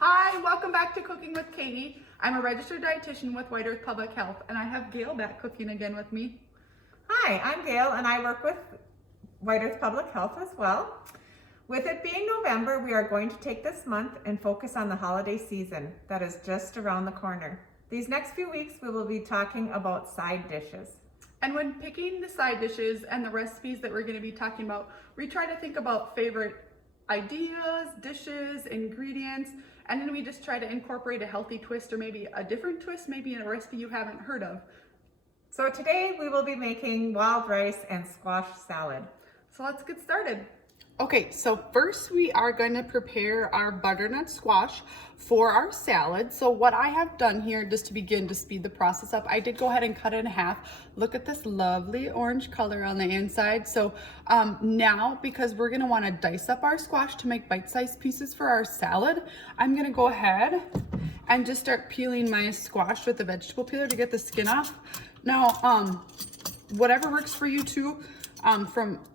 Hi, welcome back to Cooking with Katie. I'm a registered dietitian with White Earth Public Health, and I have Gail back cooking again with me. Hi, I'm Gail and I work with White Earth Public Health as well. With it being November, we are going to take this month and focus on the holiday season that is just around the corner. These next few weeks, we will be talking about side dishes. And when picking the side dishes and the recipes that we're going to be talking about, we try to think about favorite ideas, dishes, ingredients, and then we just try to incorporate a healthy twist or maybe a different twist, maybe in a recipe you haven't heard of. So today we will be making wild rice and squash salad. So let's get started. Okay, so first we are going to prepare our butternut squash for our salad. So what I have done here, just to begin to speed the process up, I did go ahead and cut it in half. Look at this lovely orange color on the inside. So now, because we're gonna wanna dice up our squash to make bite-sized pieces for our salad, I'm gonna go ahead and just start peeling my squash with the vegetable peeler to get the skin off. Now, whatever works for you too.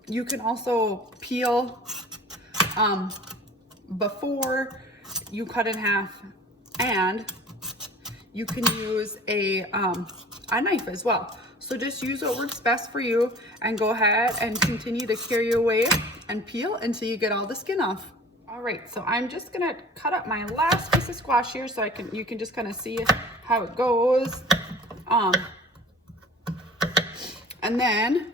You can also peel before you cut in half, and you can use a knife as well. So just use what works best for you and go ahead and continue to carry away and peel until you get all the skin off. All right, so I'm just gonna cut up my last piece of squash here so you can just kind of see how it goes. And then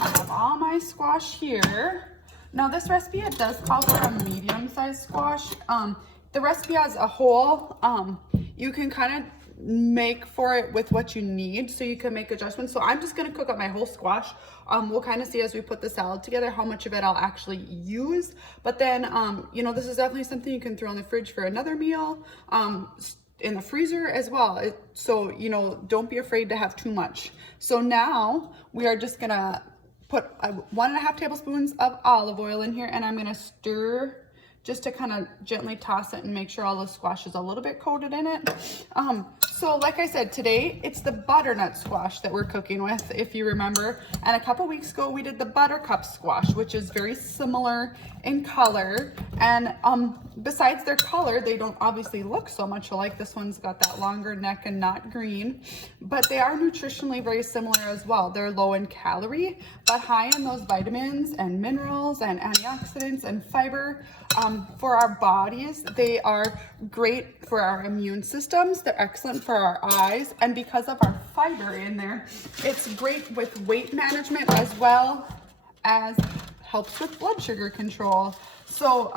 I have all my squash here. Now this recipe, it does call for a medium-sized squash. The recipe as a whole, you can kind of make for it with what you need, so you can make adjustments. So I'm just gonna cook up my whole squash. We'll kind of see as we put the salad together how much of it I'll actually use. But then, you know, this is definitely something you can throw in the fridge for another meal, in the freezer as well. So, you know, don't be afraid to have too much. So now we are just gonna put 1.5 tablespoons of olive oil in here, and I'm gonna stir just to kind of gently toss it and make sure all the squash is a little bit coated in it. So like I said, today it's the butternut squash that we're cooking with, if you remember. And a couple weeks ago we did the buttercup squash, which is very similar in color. And besides their color, they don't obviously look so much alike. This one's got that longer neck and not green, but they are nutritionally very similar as well. They're low in calorie, but high in those vitamins and minerals and antioxidants and fiber. For our bodies, they are great for our immune systems. They're excellent for our eyes. And because of our fiber in there, it's great with weight management as well as helps with blood sugar control. So,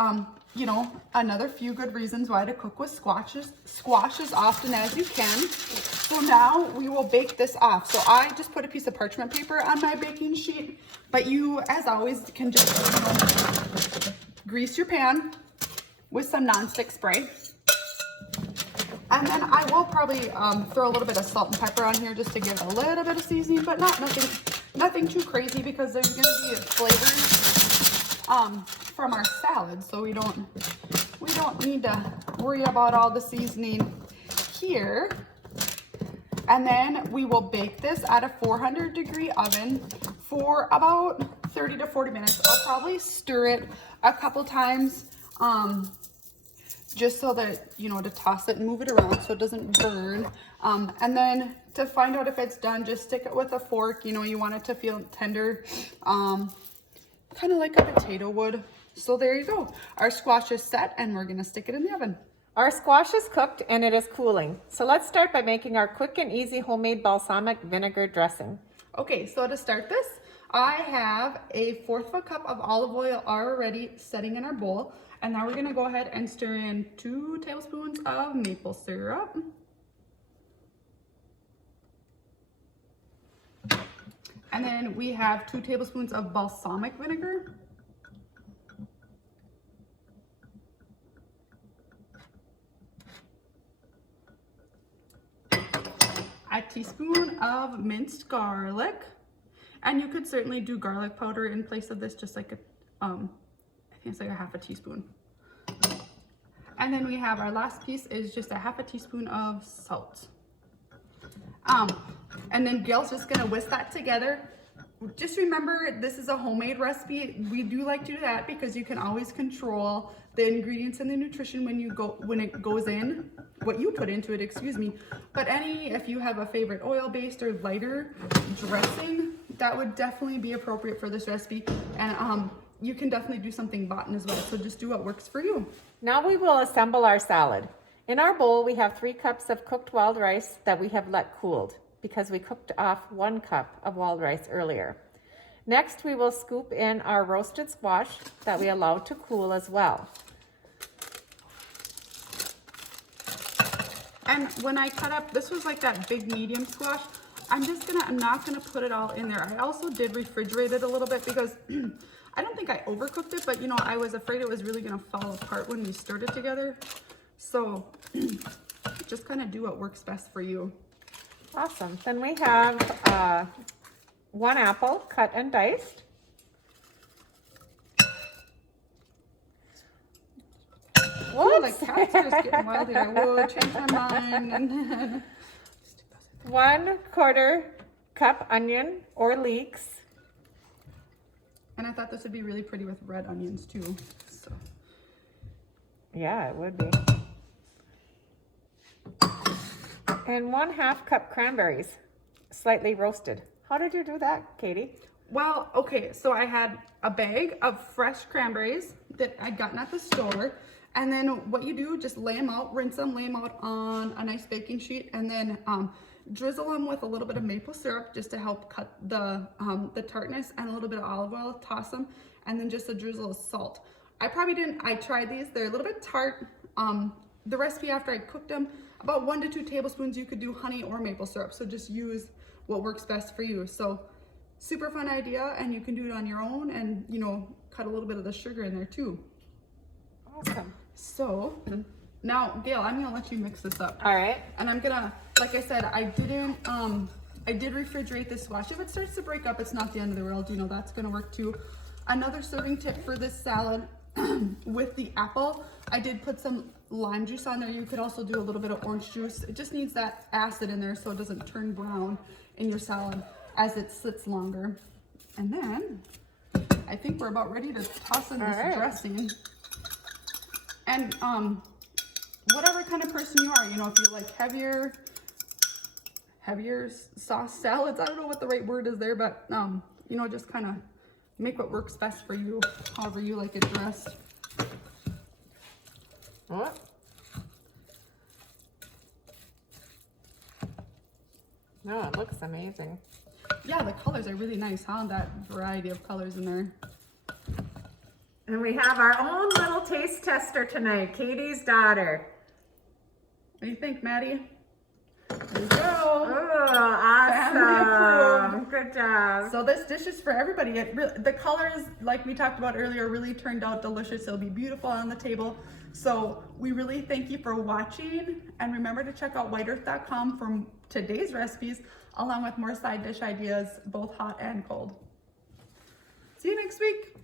you know, another few good reasons why to cook with squash as often as you can. So now we will bake this off. So I just put a piece of parchment paper on my baking sheet, but you, as always, can just grease your pan with some nonstick spray. And then I will probably throw a little bit of salt and pepper on here just to give a little bit of seasoning, but nothing too crazy, because there's gonna be flavors from our salad, so we don't need to worry about all the seasoning here. And then we will bake this at a 400-degree oven for about 30 to 40 minutes. I'll probably stir it a couple times just so that, you know, to toss it and move it around so it doesn't burn. And then to find out if it's done, just stick it with a fork. You know, you want it to feel tender, kind of like a potato would. So there you go. Our squash is set and we're gonna stick it in the oven. Our squash is cooked and it is cooling. So let's start by making our quick and easy homemade balsamic vinegar dressing. Okay, so to start this, I have a 1/4 cup of olive oil already setting in our bowl. And now we're gonna go ahead and stir in 2 tablespoons of maple syrup. And then we have 2 tablespoons of balsamic vinegar. A teaspoon of minced garlic. And you could certainly do garlic powder in place of this, just like I think it's like a 1/2 teaspoon. And then we have our last piece is just a 1/2 teaspoon of salt. And then Gail's just gonna whisk that together just remember, this is a homemade recipe. We do like to do that because you can always control the ingredients and the nutrition when it goes in, what you put into it, excuse me. But if you have a favorite oil-based or lighter dressing, that would definitely be appropriate for this recipe. And you can definitely do something botan as well. So just do what works for you. Now we will assemble our salad. In our bowl, we have 3 cups of cooked wild rice that we have let cooled because we cooked off 1 cup of wild rice earlier. Next, we will scoop in our roasted squash that we allowed to cool as well. And when I cut up, this was like that big medium squash. I'm not gonna put it all in there. I also did refrigerate it a little bit because I don't think I overcooked it, but you know, I was afraid it was really gonna fall apart when we stirred it together. So just kind of do what works best for you. Awesome. Then we have 1 apple cut and diced. Oh, the cats are just getting wild here. Whoa, change my mind. And then 1/4 cup onion or leeks. And I thought this would be really pretty with red onions too. So. Yeah, it would be. And 1/2 cup cranberries, slightly roasted. How did you do that, Katie? Well, okay, so I had a bag of fresh cranberries that I'd gotten at the store. And then what you do, just lay them out, rinse them, lay them out on a nice baking sheet, and then drizzle them with a little bit of maple syrup just to help cut the tartness, and a little bit of olive oil, toss them, and then just a drizzle of salt. I tried these, they're a little bit tart. The recipe after I cooked them, about 1 to 2 tablespoons, you could do honey or maple syrup. So just use what works best for you. So super fun idea, and you can do it on your own, and you know, cut a little bit of the sugar in there too. Awesome. So now, Gail, I'm gonna let you mix this up. All right. And I'm gonna, like I said, I did refrigerate this squash. If it starts to break up, it's not the end of the world. You know, that's gonna work too. Another serving tip for this salad with the apple, I did put some lime juice on there. You could also do a little bit of orange juice. It just needs that acid in there so it doesn't turn brown in your salad as it sits longer. And then I think we're about ready to toss in this dressing. And whatever kind of person you are, you know, if you like heavier sauce salads, I don't know what the right word is there, but you know, just kind of make what works best for you, however you like it dressed. What? No, it looks amazing. Yeah, the colors are really nice, huh? That variety of colors in there. And we have our own little taste tester tonight, Katie's daughter. What do you think, Maddie? There you go. Oh, awesome. Good job. So this dish is for everybody. The colors, like we talked about earlier, really turned out delicious. It'll be beautiful on the table. So we really thank you for watching. And remember to check out whiteearth.com for today's recipes, along with more side dish ideas, both hot and cold. See you next week.